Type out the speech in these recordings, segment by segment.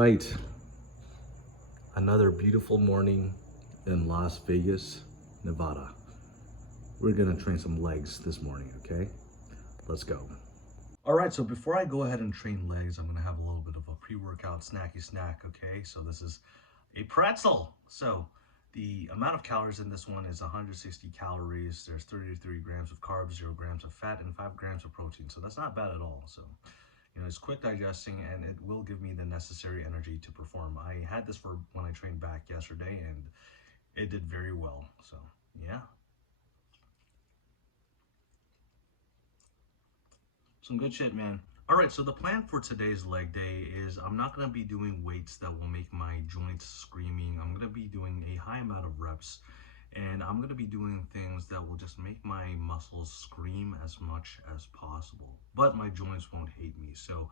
right, another beautiful morning in Las Vegas, Nevada. We're gonna train some legs this morning, okay? Let's go. All right, so before I go ahead and train legs, I'm gonna have a little bit of a pre-workout snacky snack, okay? So this is a pretzel. So the amount of calories in this one is 160 calories. There's 33 grams of carbs, 0 grams of fat, and 5 grams of protein. So that's not bad at all. So, you know, it's quick digesting and it will give me the necessary energy to perform. I had this for when I trained back yesterday and it did very well. So, yeah. Some good shit, man. All right, so the plan for today's leg day is I'm not going to be doing weights that will make my joints screaming. I'm going to be doing a high amount of reps, and I'm going to be doing things that will just make my muscles scream as much as possible, but my joints won't hate me. So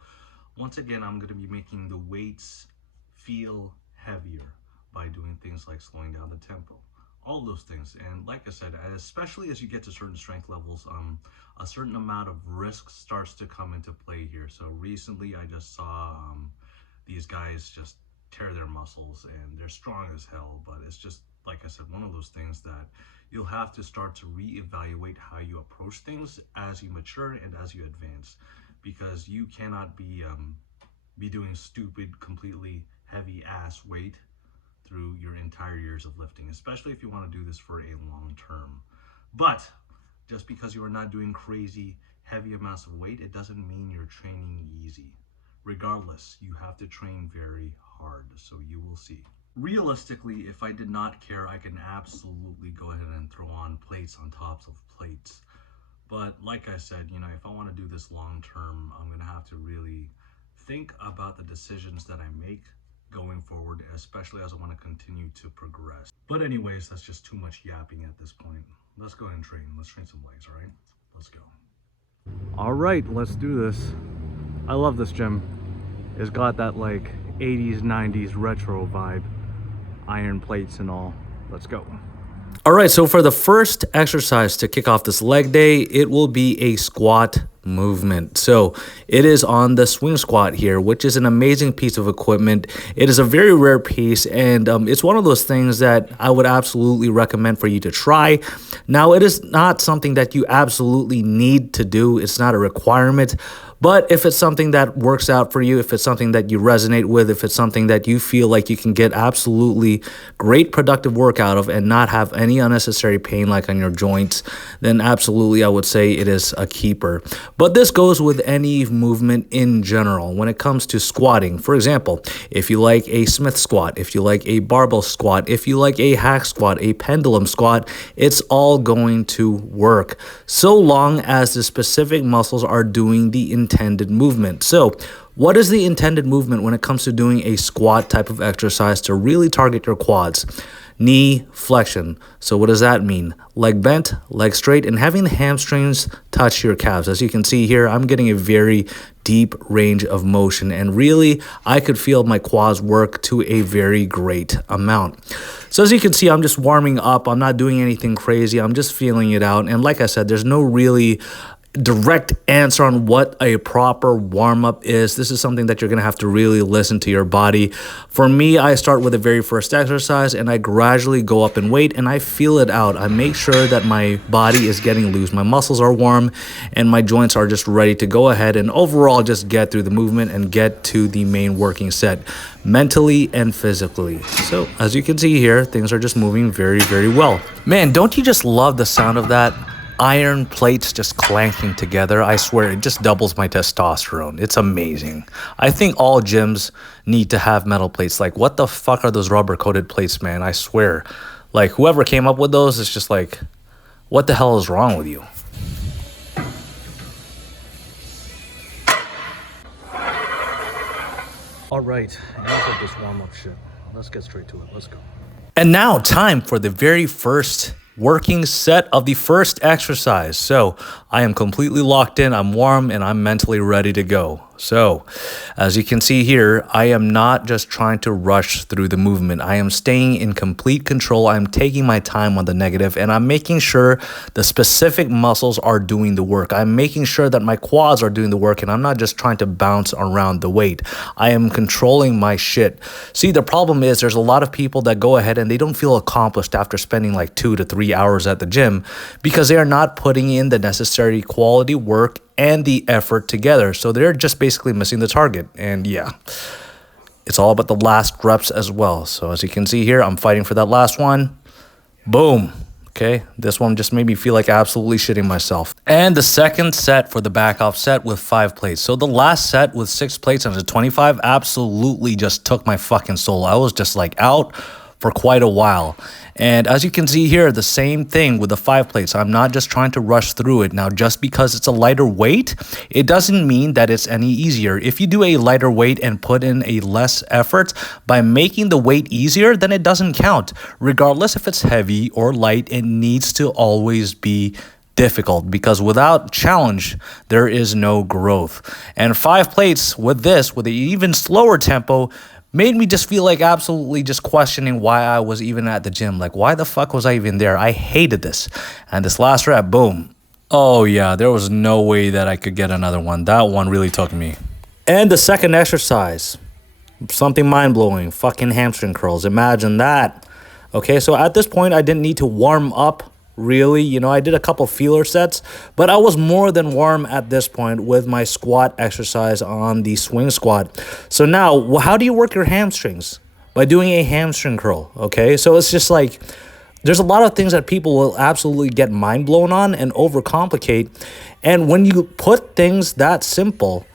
once again, I'm going to be making the weights feel heavier by doing things like slowing down the tempo, all those things. And like I said, especially as you get to certain strength levels, a certain amount of risk starts to come into play here. So recently I just saw these guys just tear their muscles and they're strong as hell, but it's just, like I said, one of those things that you'll have to start to reevaluate how you approach things as you mature and as you advance, because you cannot be doing stupid, completely heavy ass weight through your entire years of lifting, especially if you want to do this for a long term. But just because you are not doing crazy heavy amounts of weight, it doesn't mean you're training easy. Regardless, you have to train very hard, so you will see. Realistically, if I did not care, I can absolutely go ahead and throw on plates on tops of plates. But like I said, you know, if I want to do this long term, I'm going to have to really think about the decisions that I make going forward, especially as I want to continue to progress. But anyways, that's just too much yapping at this point. Let's go ahead and train. Let's train some legs, all right? Let's go. All right, let's do this. I love this gym. It's got that like 80s, 90s retro vibe. Iron plates and all. Let's go. All right, so for the first exercise to kick off this leg day, it will be a squat movement. So it is on the swing squat here, which is an amazing piece of equipment. It is a very rare piece, and it's one of those things that I would absolutely recommend for you to try. Now, it is not something that you absolutely need to do. It's not a requirement. But if it's something that works out for you, if it's something that you resonate with, if it's something that you feel like you can get absolutely great productive work out of and not have any unnecessary pain like on your joints, then absolutely I would say it is a keeper. But this goes with any movement in general. When it comes to squatting, for example, if you like a Smith squat, if you like a barbell squat, if you like a hack squat, a pendulum squat, it's all going to work so long as the specific muscles are doing the intended movement. So what is the intended movement when it comes to doing a squat type of exercise to really target your quads? Knee flexion. So what does that mean? Leg bent, leg straight, and having the hamstrings touch your calves. As you can see here, I'm getting a very deep range of motion, and really I could feel my quads work to a very great amount. So as you can see, I'm just warming up. I'm not doing anything crazy. I'm just feeling it out. And like I said, there's no really direct answer on what a proper warm-up is. This is something that you're going to have to really listen to your body. For me, I start with the very first exercise and I gradually go up in weight and I feel it out. I make sure that my body is getting loose, my muscles are warm, and my joints are just ready to go ahead and overall just get through the movement and get to the main working set, mentally and physically. So as you can see here, things are just moving very, very well. Man, don't you just love the sound of that? Iron plates just clanking together. I swear it just doubles my testosterone. It's amazing. I think all gyms need to have metal plates. Like, what the fuck are those rubber coated plates, man? I swear. Like, whoever came up with those is just like, what the hell is wrong with you? All right, enough of this warm-up shit. Let's get straight to it. Let's go. And now, time for the very first working set of the first exercise. So I am completely locked in, I'm warm, and I'm mentally ready to go. So, as you can see here, I am not just trying to rush through the movement. I am staying in complete control. I'm taking my time on the negative, and I'm making sure the specific muscles are doing the work. I'm making sure that my quads are doing the work, and I'm not just trying to bounce around the weight. I am controlling my shit. See, the problem is there's a lot of people that go ahead and they don't feel accomplished after spending like 2 to 3 hours at the gym because they are not putting in the necessary quality work and the effort together. So they're just basically missing the target. And yeah, it's all about the last reps as well. So as you can see here, I'm fighting for that last one. Boom. Okay, this one just made me feel like absolutely shitting myself. And the second set for the back off set with 5 plates. So the last set with 6 plates under 25 absolutely just took my fucking soul. I was just like out for quite a while. And as you can see here, the same thing with the 5 plates. I'm not just trying to rush through it. Now, just because it's a lighter weight, it doesn't mean that it's any easier. If you do a lighter weight and put in a less effort by making the weight easier, then it doesn't count. Regardless if it's heavy or light, it needs to always be difficult, because without challenge there is no growth. And 5 plates with this, with an even slower tempo, made me just feel like absolutely just questioning why I was even at the gym. Like, why the fuck was I even there? I hated this. And this last rep, boom. Oh yeah, there was no way that I could get another one. That one really took me. And the second exercise, something mind-blowing, fucking hamstring curls. Imagine that. Okay, so at this point, I didn't need to warm up really. You know, I did a couple feeler sets, but I was more than warm at this point with my squat exercise on the swing squat. So now, how do you work your hamstrings? By doing a hamstring curl, okay? So it's just like, there's a lot of things that people will absolutely get mind blown on and overcomplicate. And when you put things that simple,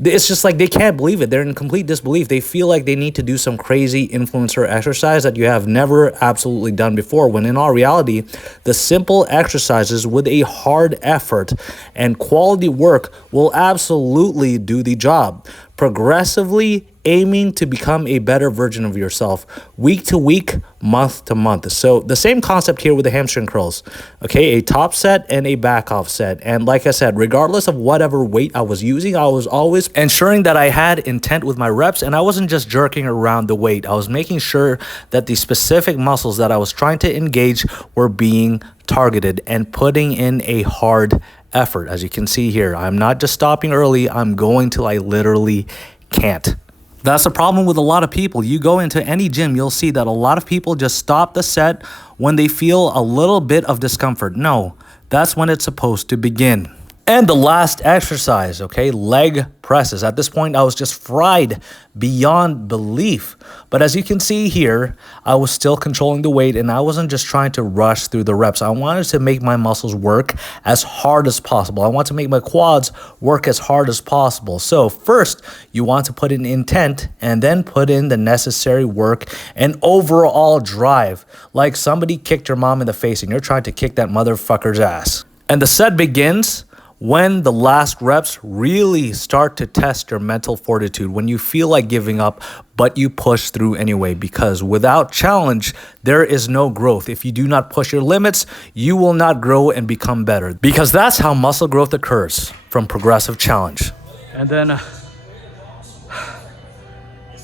it's just like they can't believe it. They're in complete disbelief. They feel like they need to do some crazy influencer exercise that you have never absolutely done before, when in all reality, the simple exercises with a hard effort and quality work will absolutely do the job. Progressively aiming to become a better version of yourself week to week, month to month. So the same concept here with the hamstring curls. Okay, a top set and a back off set. And like I said, regardless of whatever weight I was using, I was always ensuring that I had intent with my reps and I wasn't just jerking around the weight. I was making sure that the specific muscles that I was trying to engage were being targeted and putting in a hard effort. As you can see here, I'm not just stopping early, I'm going till I literally can't. That's the problem with a lot of people. You go into any gym, you'll see that a lot of people just stop the set when they feel a little bit of discomfort. No, that's when it's supposed to begin. And the last exercise, okay, leg presses. At this point, I was just fried beyond belief. But as you can see here, I was still controlling the weight and I wasn't just trying to rush through the reps. I wanted to make my muscles work as hard as possible. I want to make my quads work as hard as possible. So first, you want to put in intent and then put in the necessary work and overall drive. Like somebody kicked your mom in the face and you're trying to kick that motherfucker's ass. And the set begins when the last reps really start to test your mental fortitude, when you feel like giving up, but you push through anyway, because without challenge, there is no growth. If you do not push your limits, you will not grow and become better, because that's how muscle growth occurs, from progressive challenge. And then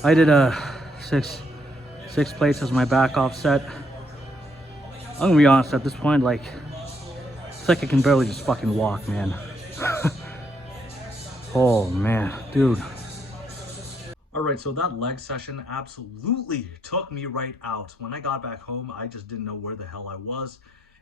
I did six plates as my back off set. I'm gonna be honest, at this point, like, it's like I can barely just fucking walk, man. Oh man, dude. All right, so that leg session absolutely took me right out. When I got back home, I just didn't know where the hell I was.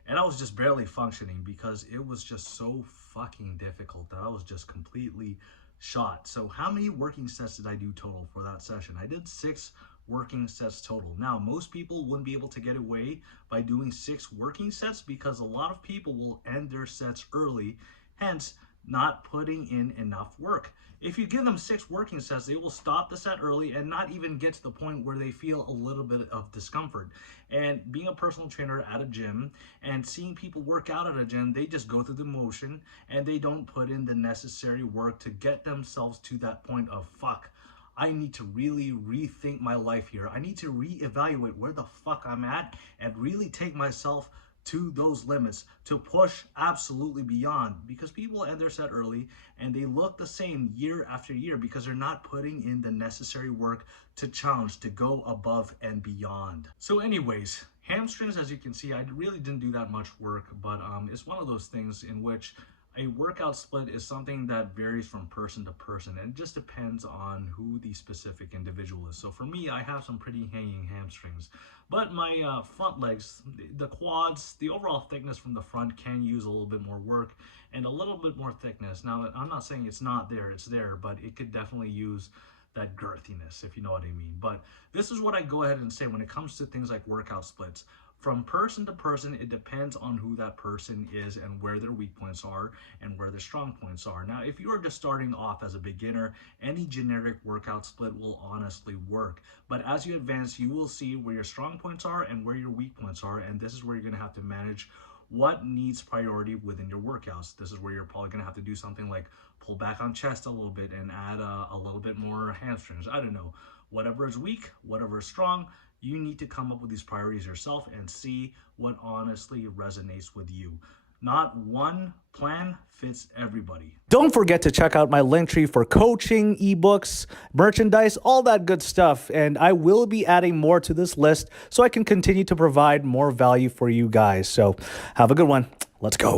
And I was just barely functioning because it was just so fucking difficult that I was just completely shot. So how many working sets did I do total for that session? I did 6 working sets total. Now, most people wouldn't be able to get away by doing 6 working sets because a lot of people will end their sets early, hence not putting in enough work. If you give them 6 working sets, they will stop the set early and not even get to the point where they feel a little bit of discomfort. And being a personal trainer at a gym and seeing people work out at a gym, they just go through the motion and they don't put in the necessary work to get themselves to that point of, fuck, I need to really rethink my life here. I need to reevaluate where the fuck I'm at and really take myself to those limits, to push absolutely beyond, because people end their set early and they look the same year after year because they're not putting in the necessary work to challenge, to go above and beyond. So anyways, hamstrings, as you can see, I really didn't do that much work, but it's one of those things in which a workout split is something that varies from person to person, and it just depends on who the specific individual is. So for me, I have some pretty hanging hamstrings, but my front legs, the quads, the overall thickness from the front can use a little bit more work and a little bit more thickness. Now, I'm not saying it's not there, it's there, but it could definitely use that girthiness, if you know what I mean. But this is what I go ahead and say when it comes to things like workout splits. From person to person, it depends on who that person is and where their weak points are and where their strong points are. Now, if you are just starting off as a beginner, any generic workout split will honestly work. But as you advance, you will see where your strong points are and where your weak points are, and this is where you're going to have to manage what needs priority within your workouts. This is where you're probably going to have to do something like pull back on chest a little bit and add a little bit more hamstrings. I don't know. Whatever is weak, whatever is strong, you need to come up with these priorities yourself and see what honestly resonates with you. Not one plan fits everybody. Don't forget to check out my link tree for coaching, ebooks, merchandise, all that good stuff. And I will be adding more to this list so I can continue to provide more value for you guys. So have a good one. Let's go.